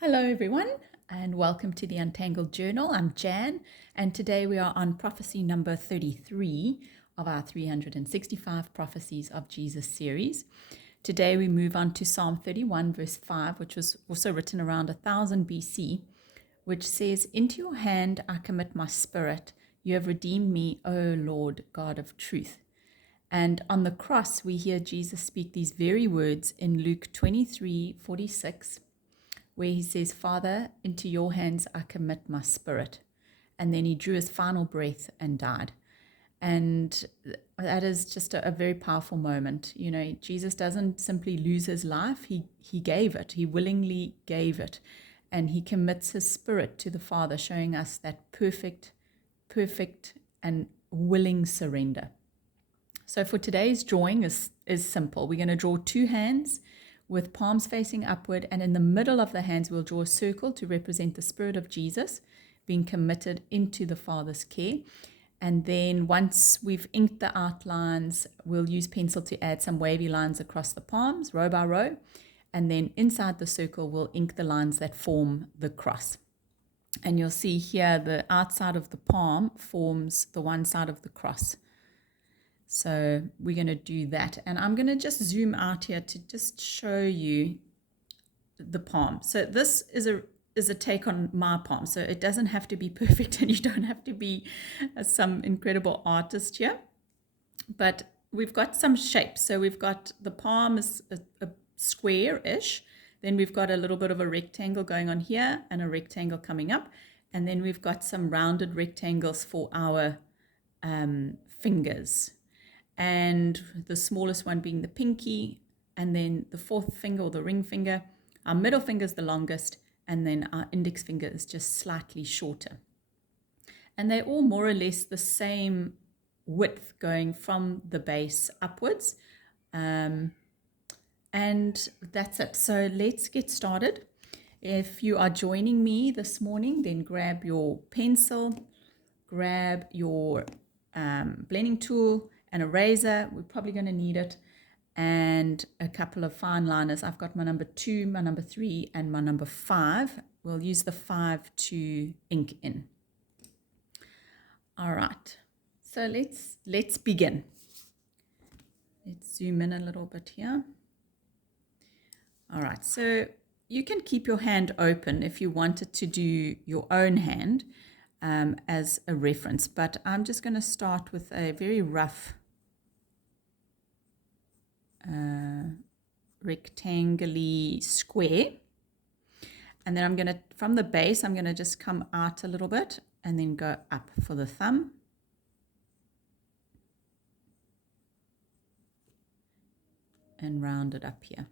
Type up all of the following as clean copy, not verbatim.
Hello, everyone, and welcome to the Untangled Journal. I'm Jan, and today we are on prophecy number 33 of our 365 Prophecies of Jesus series. Today we move on to Psalm 31, verse 5, which was also written around 1000 BC, which says, "Into your hand I commit my spirit. You have redeemed me, O Lord, God of truth." And on the cross, we hear Jesus speak these very words in Luke 23:46. Where he says, "Father, into your hands I commit my spirit." And then he drew his final breath and died. And that is just a very powerful moment. You know, Jesus doesn't simply lose his life, he gave it, he willingly gave it. And he commits his spirit to the Father, showing us that perfect and willing surrender. So for today's drawing is simple. We're going to draw two hands with palms facing upward, and in the middle of the hands we'll draw a circle to represent the Spirit of Jesus being committed into the Father's care. And then once we've inked the outlines, we'll use pencil to add some wavy lines across the palms, row by row, and then inside the circle we'll ink the lines that form the cross. And you'll see here the outside of the palm forms the one side of the cross. So we're going to do that. And I'm going to just zoom out here to just show you the palm. So this is a take on my palm. So it doesn't have to be perfect and you don't have to be some incredible artist here. But we've got some shapes. So we've got the palm is a square-ish. Then we've got a little bit of a rectangle going on here and a rectangle coming up. And then we've got some rounded rectangles for our fingers. And the smallest one being the pinky, and then the fourth finger or the ring finger. Our middle finger is the longest, and then our index finger is just slightly shorter. And they're all more or less the same width going from the base upwards. And that's it. So let's get started. If you are joining me this morning, then grab your pencil, grab your blending tool, an eraser, we're probably going to need it, and a couple of fine liners. I've got my number 2, my number 3, and my number 5. We'll use the 5 to ink in. All right, so let's begin. Let's zoom in a little bit here. All right, so you can keep your hand open if you wanted to do your own hand as a reference, but I'm just going to start with a very rough rectangular square, and then I'm going to, from the base, I'm going to just come out a little bit and then go up for the thumb, and round it up here.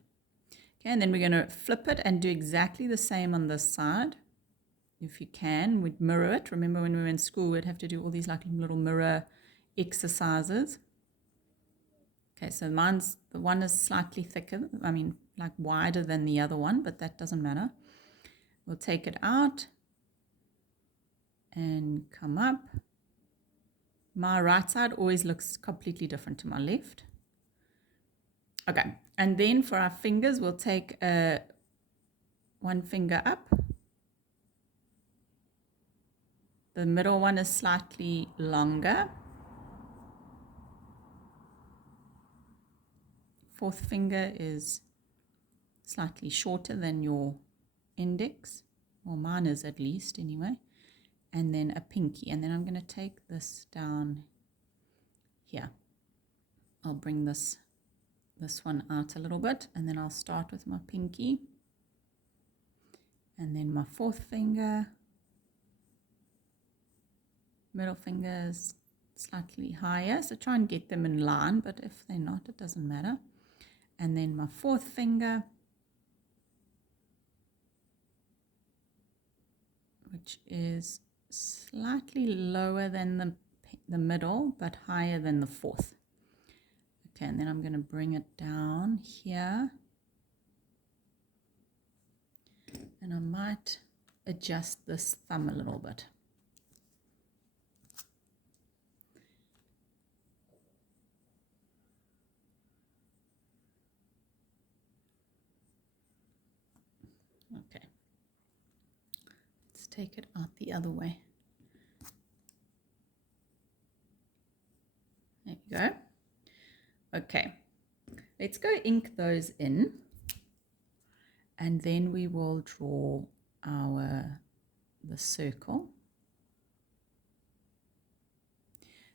Okay, and then we're going to flip it and do exactly the same on this side. If you can, we'd mirror it. Remember when we were in school, we'd have to do all these like little mirror exercises. Okay, so the one is slightly thicker, like wider than the other one, but that doesn't matter. We'll take it out and come up. My right side always looks completely different to my left. Okay, and then for our fingers, we'll take one finger up. The middle one is slightly longer. Fourth finger is slightly shorter than your index, or mine is at least anyway, and then a pinky. And then I'm going to take this down here. I'll bring this one out a little bit, and then I'll start with my pinky, and then my fourth finger, middle finger is slightly higher, so try and get them in line, but if they're not, it doesn't matter. And then my fourth finger, which is slightly lower than the middle, but higher than the fourth. Okay, and then I'm going to bring it down here. And I might adjust this thumb a little bit. Okay. take it out the other way. There you go. Okay, let's go ink those in, and then we will draw the circle.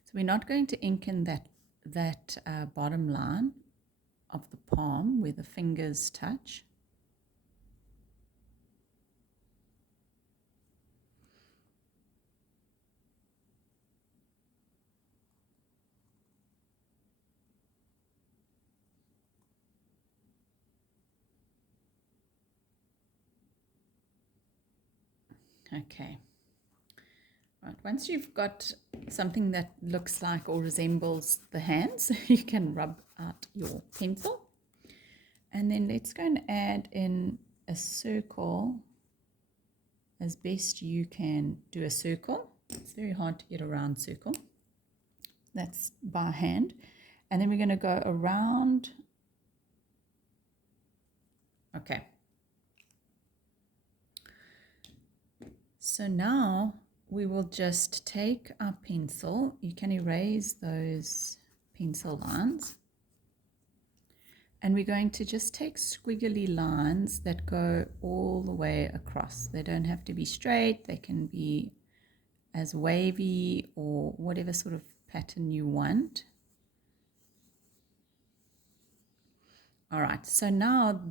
So we're not going to ink in that bottom line of the palm where the fingers touch. Okay. Right. Once you've got something that looks like or resembles the hands, you can rub out your pencil. And then let's go and add in a circle as best you can do a circle. It's very hard to get a round circle. That's by hand. And then we're going to go around. Okay. So now we will just take our pencil. You can erase those pencil lines. And we're going to just take squiggly lines that go all the way across. They don't have to be straight. They can be as wavy or whatever sort of pattern you want. All right, so now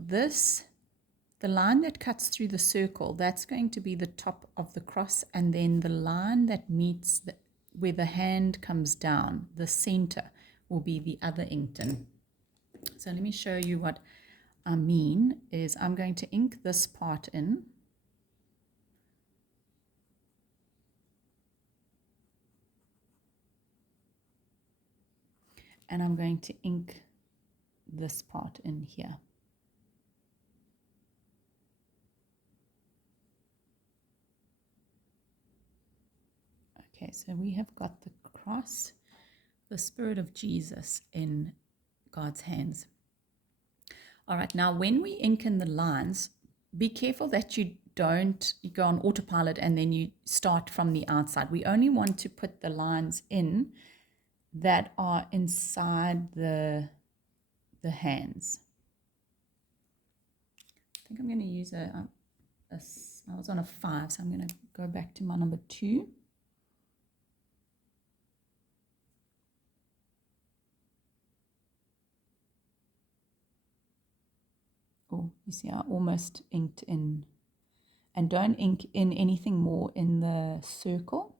the line that cuts through the circle, that's going to be the top of the cross, and then the line that meets where the hand comes down, the center, will be the other inked in. So let me show you what I mean. Is I'm going to ink this part in. And I'm going to ink this part in here. Okay, so we have got the cross, the Spirit of Jesus in God's hands. All right, now when we ink in the lines, be careful that you don't go on autopilot and then you start from the outside. We only want to put the lines in that are inside the hands. I think I'm going to use I was on a 5, so I'm going to go back to my number 2. Oh, you see, I almost inked in. And don't ink in anything more in the circle.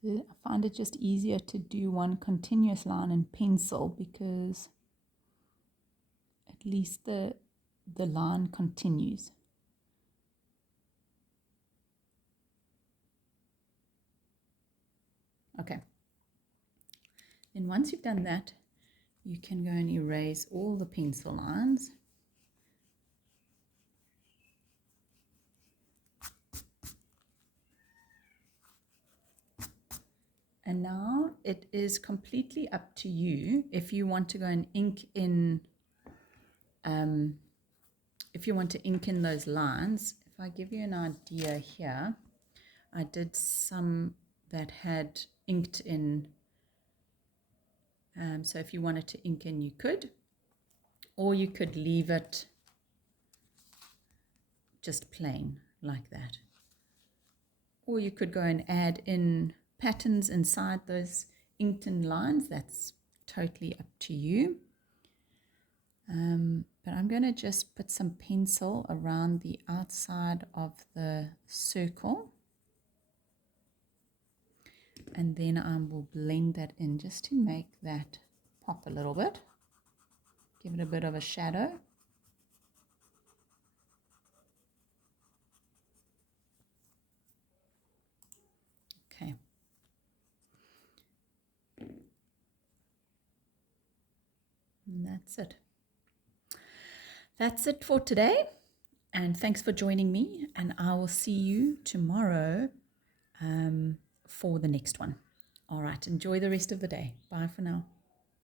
So I find it just easier to do one continuous line in pencil because at least the line continues. Okay. Then once you've done that, you can go and erase all the pencil lines. And now it is completely up to you if you want to go and ink in, if you want to ink in those lines. If I give you an idea here, I did some that had inked in. So if you wanted to ink in, you could, or you could leave it just plain like that. Or you could go and add in patterns inside those inked in lines. That's totally up to you. But I'm going to just put some pencil around the outside of the circle. And then I will blend that in just to make that pop a little bit. Give it a bit of a shadow. Okay. And that's it. That's it for today. And thanks for joining me. And I will see you tomorrow for the next one. All right. Enjoy the rest of the day. Bye for now.